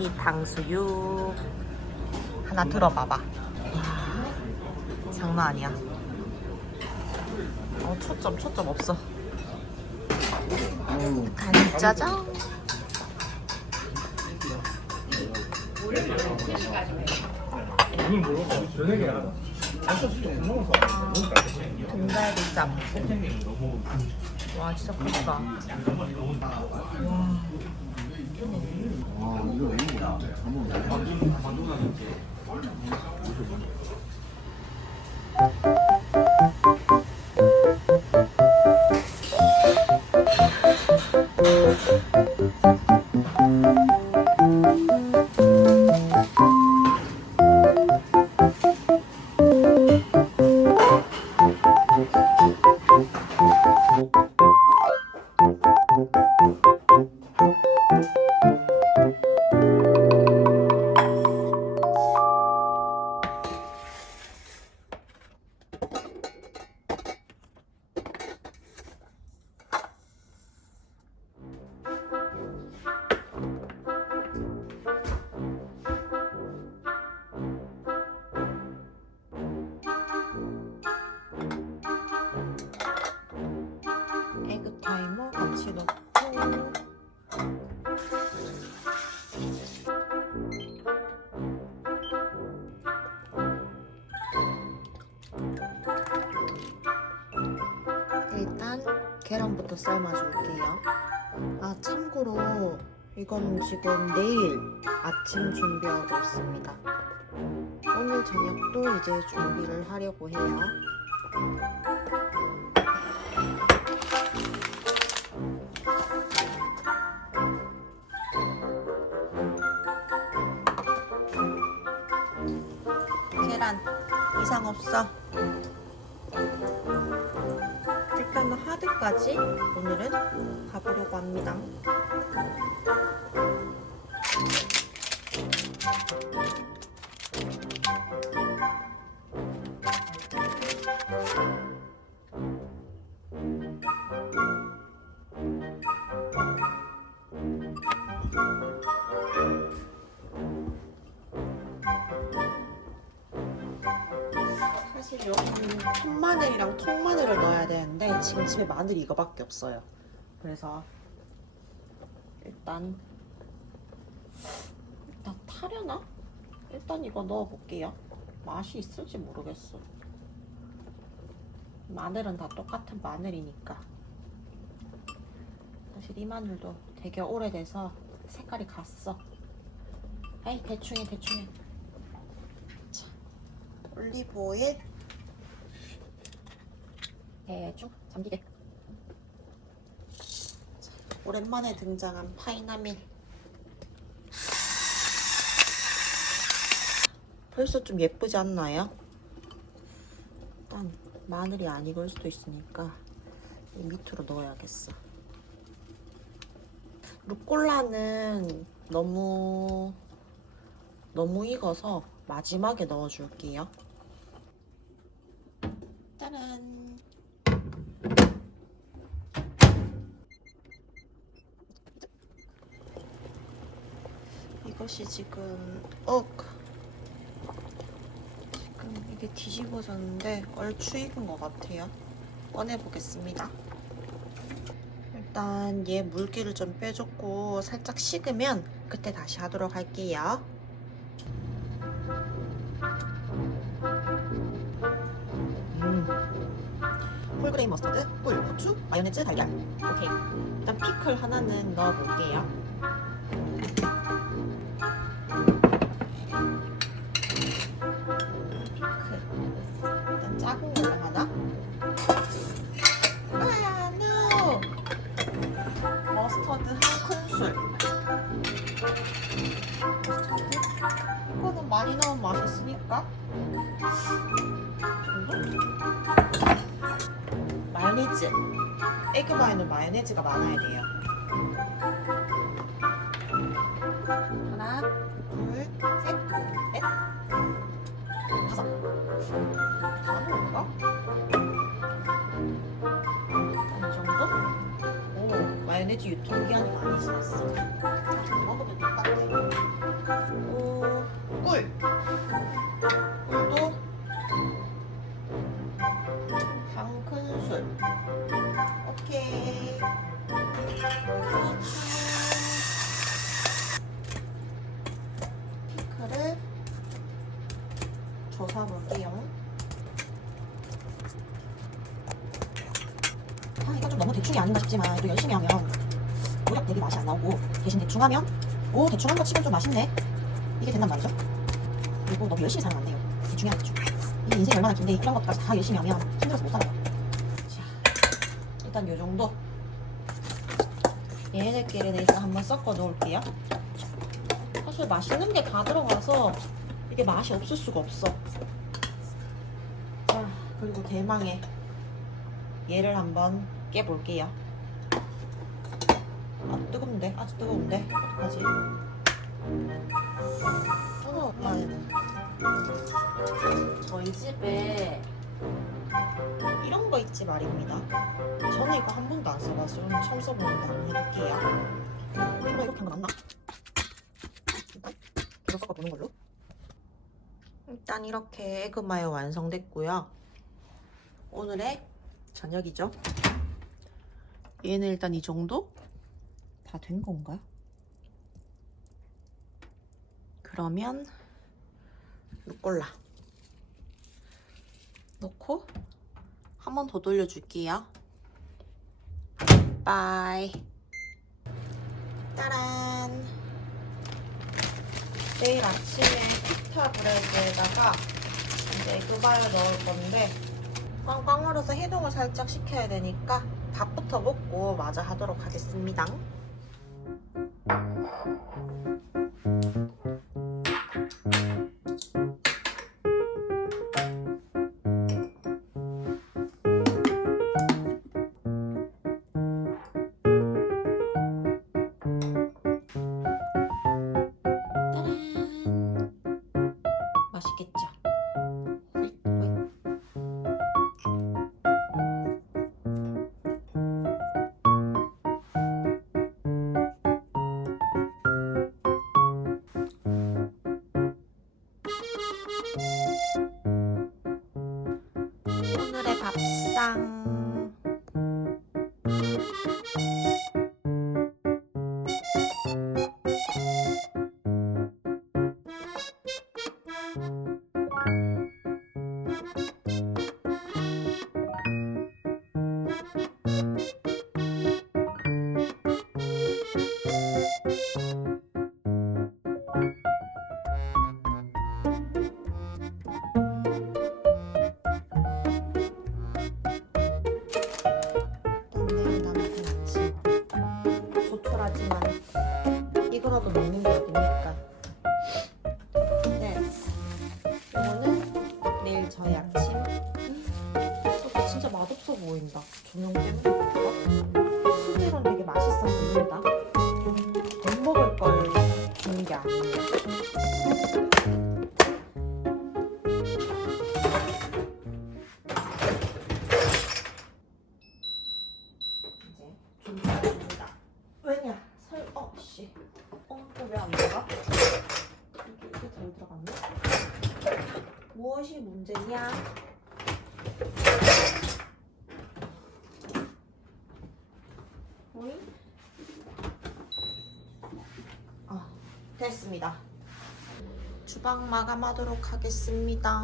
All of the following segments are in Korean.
미니 탕수육 하나 들어봐봐. 와, 장난 아니야. 어 초점 초점 없어. 간짜장. 등갈비짬. 와 진짜 크다. 에그 삶아 줄게요. 아 참고로 이건 지금 내일 아침 준비하고 있습니다. 오늘 저녁도 이제 준비를 하려고 해요. 계란 이상 없어. 하드까지 오늘은 가보려고 합니다. 사실 여기는 통마늘이랑 통마늘을 넣어야 되는데 지금 집에 마늘이 이거밖에 없어요. 그래서 일단 일단 타려나? 일단 이거 넣어볼게요. 맛이 있을지 모르겠어. 마늘은 다 똑같은 마늘이니까. 사실 이 마늘도 되게 오래돼서 색깔이 갔어. 에이 대충해 대충해. 자, 올리브 오일 대충 잠기게. 자, 오랜만에 등장한 파이나밀. 벌써 좀 예쁘지 않나요? 일단 마늘이 안 익을 수도 있으니까 이 밑으로 넣어야겠어. 루꼴라는 너무 너무 익어서 마지막에 넣어줄게요. 짜란. 이것이 지금 억 지금 이게 뒤집어졌는데 얼추 익은 것 같아요. 꺼내 보겠습니다. 일단 얘 물기를 좀 빼줬고 살짝 식으면 그때 다시 하도록 할게요. 음. 홀그레인 머스타드, 꿀, 후추, 마요네즈, 달걀. 오케이. 일단 피클 하나는 넣어볼게요. 맛있으니까. 정도? 마요네즈. 에그 마요는 마요네즈가 많아야 돼요. 싶지만 또 열심히 하면 노력 대비 맛이 안 나오고 대신 대충 하면 오 대충 한 거 치곤 좀 맛있네. 이게 된단 말이죠. 그리고 너무 열심히 살면 안 돼요. 대충 해야 대충 이 인생이 얼마나 긴데 이런 것까지 다 열심히 하면 힘들어서 못 살아요. 자 일단 요 정도. 얘네들끼리는 일단 한번 섞어 놓을게요. 사실 맛있는 게 다 들어가서 이게 맛이 없을 수가 없어. 자 그리고 대망의 얘를 한번 깨볼게요. 아 뜨겁네. 아주 뜨거운데. 어떡하지? 어, 아이고. 저희 집에 이런 거 있지 말입니다. 저는 이거 한 번도 안 써봐서 오늘 처음 써보는데 한번 해볼게요. 이거 이렇게 한거 맞나? 일단 계속 섞어보는 걸로. 일단 이렇게 에그마요 완성됐고요. 오늘의 저녁이죠. 얘는 일단 이 정도? 다 된 건가? 그러면 루꼴라 넣고 한 번 더 돌려줄게요. 빠이. 따란. 내일 아침에 피타 브레드에다가 이제 에그바요 넣을 건데 꽝꽝 얼어서 해동을 살짝 시켜야 되니까 밥부터 먹고 마저 하도록 하겠습니다. 밥 됐습니다. 주방 마감하도록 하겠습니다.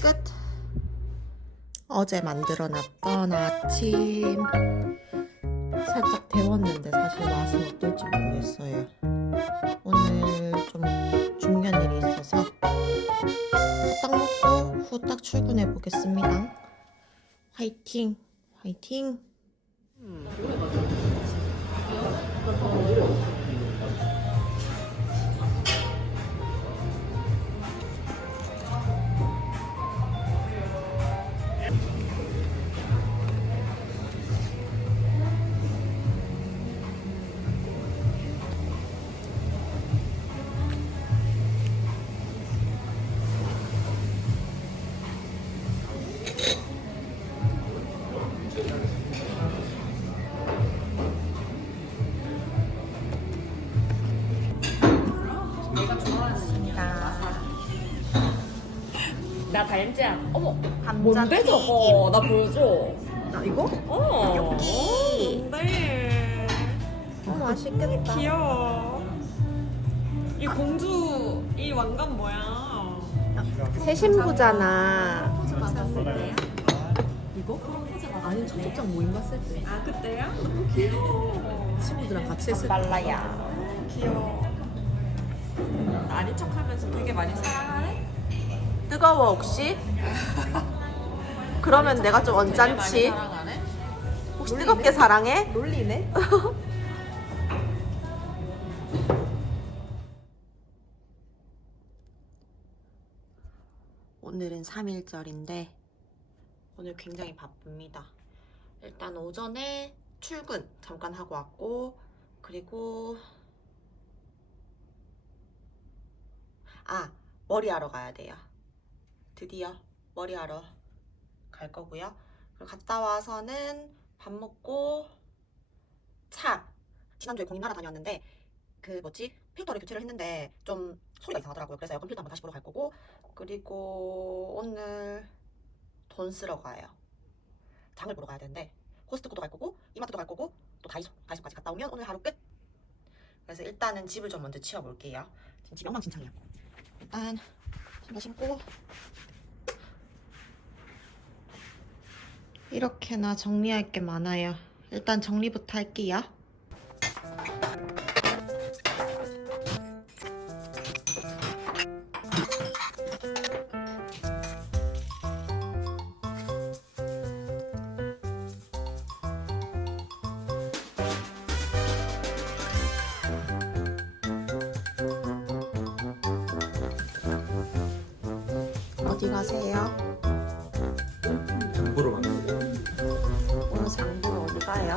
끝! 어제 만들어 놨던 아침 살짝 데웠는데 사실 맛은 어떨지 모르겠어요. 오늘 좀 중요한 일이 있어서 후딱 먹고 후딱 출근해 보겠습니다. 화이팅! 화이팅! 야 다임지야. 어머. 감자 뭔데. 저거? 나 보여줘. 나 이거? 어. 여기. 뭔데? 어 맛있겠다. 귀여워. 이 공주 이 왕관 뭐야? 새 신부잖아. 이거? 아니 청첩장 모임 갔을 때 아 그때야? 너무 귀여워. 친구들이랑 같이 했을 때. 말라야. 귀여워. 아닌 척하면서 되게 많이 사랑하네. 뜨거워 혹시? 그러면 내가 좀 언짢지. 혹시 뜨겁게 사랑해? 놀리네. 오늘은 3일절인데 오늘 굉장히 바쁩니다. 일단 오전에 출근 잠깐 하고 왔고 그리고 아 머리 하러 가야 돼요. 드디어 머리하러 갈 거고요. 갔다 와서는 밥 먹고 차 지난주에 공인하러 다녔는데 그 뭐지 필터를 교체를 했는데 좀 소리가 이상하더라고요. 그래서 에어컨 필터 한번 다시 보러 갈 거고 그리고 오늘 돈 쓰러 가요. 장을 보러 가야 되는데 코스트코도 갈 거고 이마트도 갈 거고 또 다이소 다이소까지 갔다 오면 오늘 하루 끝. 그래서 일단은 집을 좀 먼저 치워볼게요. 지금 집이 엉망진창이야. 일단 신발 신고 이렇게나 정리할 게 많아요. 일단 정리부터 할게요. 어디 가세요? 가요?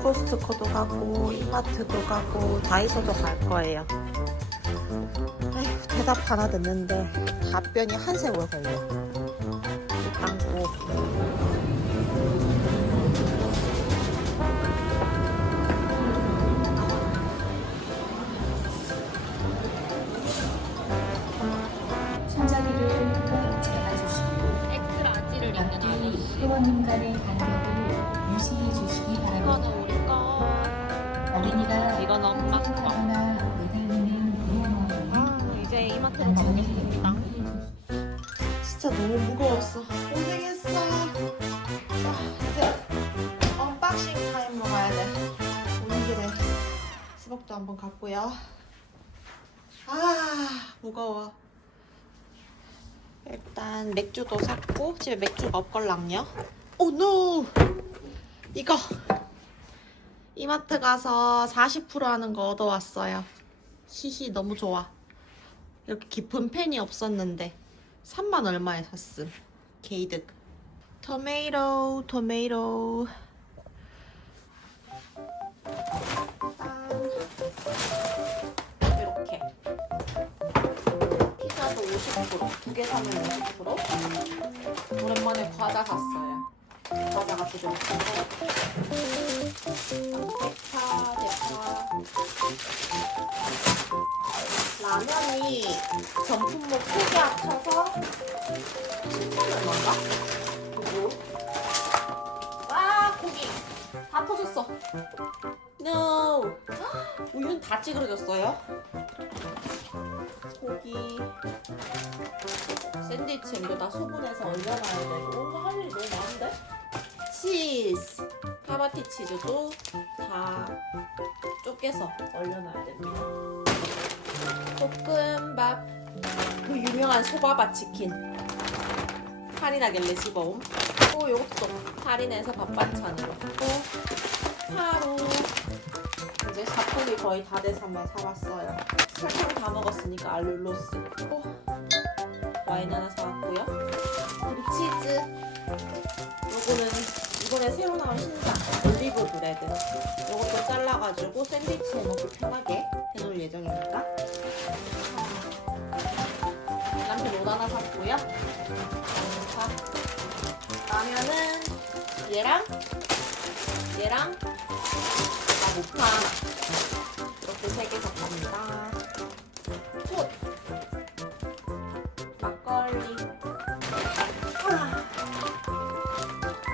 코스트코도 가고 이마트도 가고 다이소도 갈 거예요. 아휴, 대답 하나 듣는데 답변이 한 세월 걸려. 회원님 간의 간격을 유지해 주시기 바랍니다. 우리 거. 어린이가 이건 엄마 거. 하거나 매달리는 아, 이제 이마트로 가보겠습니다. 진짜 너무 무거웠어. 고생했어. 자, 이제 언박싱 타임으로 가야 돼. 오는 길에 수박도 한번 갖고요. 아, 무거워. 일단 맥주도 샀고 집에 맥주가 없걸랑요. 오 노! 이거 이마트 가서 40% 하는 거 얻어왔어요. 히히 너무 좋아. 이렇게 깊은 펜이 없었는데 3만 얼마에 샀음 게이득 토메이로 토메이로 20%두 개 사면 20% 오랜만에 과자 샀어요. 과자가 두개 대파 대파 라면이 전품목 3개 합쳐서 10만원인가? 그리고 와 고기! 다 터졌어. No. 우유는 다 찌그러졌어요? 고기. 샌드위치 햄도 다 소분해서 얼려놔야 되고 오늘 할 일이 너무 많은데? 치즈. 카바티 치즈도 다 쪼개서 얼려놔야 됩니다. 볶음밥. 그 유명한 소바바 치킨. 할인하길래 집어옴 또 요것도 할인해서 밥 반찬으로 또 하루 이제 샤프이 거의 다 돼서 한번 사왔어요. 설탕 다 먹었으니까 알룰로스. 또 와인 하나 사왔고요. 그리고 치즈. 요거는 이번에 새로 나온 신상. 올리브 브레드. 요것도 잘라가지고 샌드위치에 넣고 편하게 해놓을 예정입니다. 남편 옷 하나 샀고요. 자, 라면은 얘랑 얘랑 목화 이렇게 세개 섞습니다. 꽃 막걸리 아!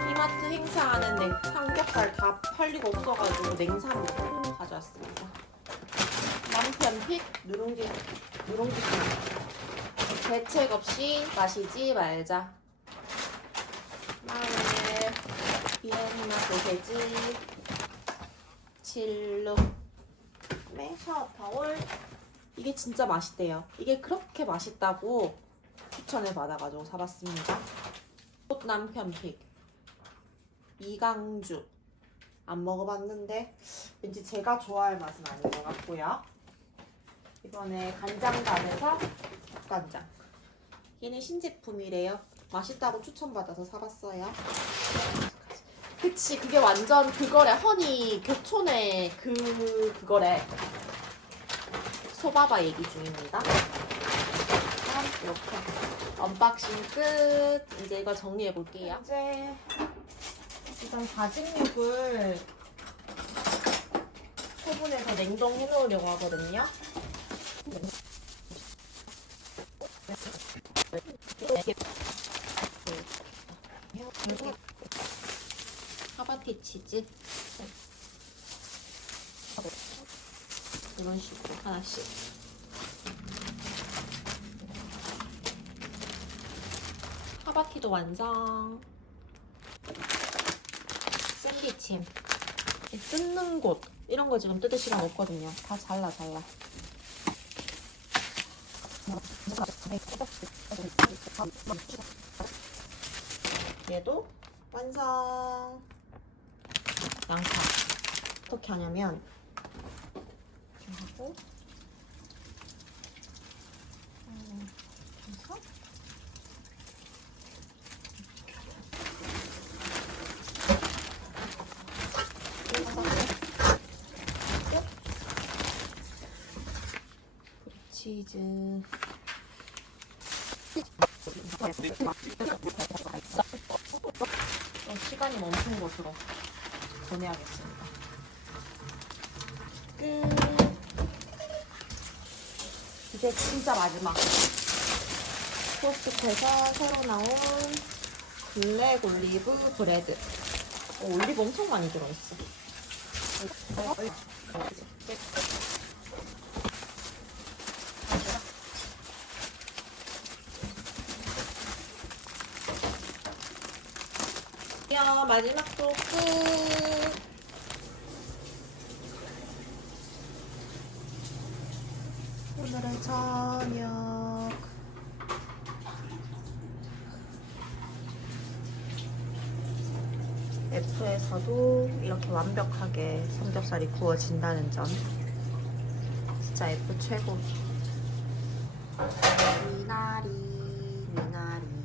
이마트 행사하는 냉, 삼겹살 다 팔리고 없어가지고 냉삼으로 가져왔습니다. 남편 픽 누룽지 누룽지 탕 대책 없이 마시지 말자. 마늘 비엔나 소세지 네, 샤워 타월 이게 진짜 맛있대요. 이게 그렇게 맛있다고 추천을 받아가지고 사봤습니다. 꽃 남편 픽 이강주 안 먹어봤는데 왠지 제가 좋아할 맛은 아닌 것 같고요. 이번에 간장간에서 국간장. 얘는 신제품이래요. 맛있다고 추천받아서 사봤어요. 그치 그게 완전 그거래 허니 교촌의 그 그거래 소바바 얘기 중입니다. 일단 이렇게 언박싱 끝. 이제 이거 정리해 볼게요. 이제 일단 다진 육을 소분해서 냉동해 놓으려고 하거든요. 하바티 치즈 이런 식으로 하나씩. 하바티도 완성. 샌드위치 이 뜯는 곳 이런 거 지금 뜯을 시간 없거든요. 다 잘라 잘라. 얘도 완성 양파 어떻게 하냐면 이렇게 하고 음, 해서 치즈 어, 시간이 멈춘 곳으로 보내야겠습니다. 끝. 이제 진짜 마지막. 코스트코에서 새로 나온 블랙 올리브 브레드. 어, 올리브 엄청 많이 들어있어. 야, 마지막도 끝. 오늘의 저녁. F에서도 이렇게 완벽하게 삼겹살이 구워진다는 점. 진짜 F 최고. 미나리, 미나리.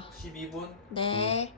12분? 네.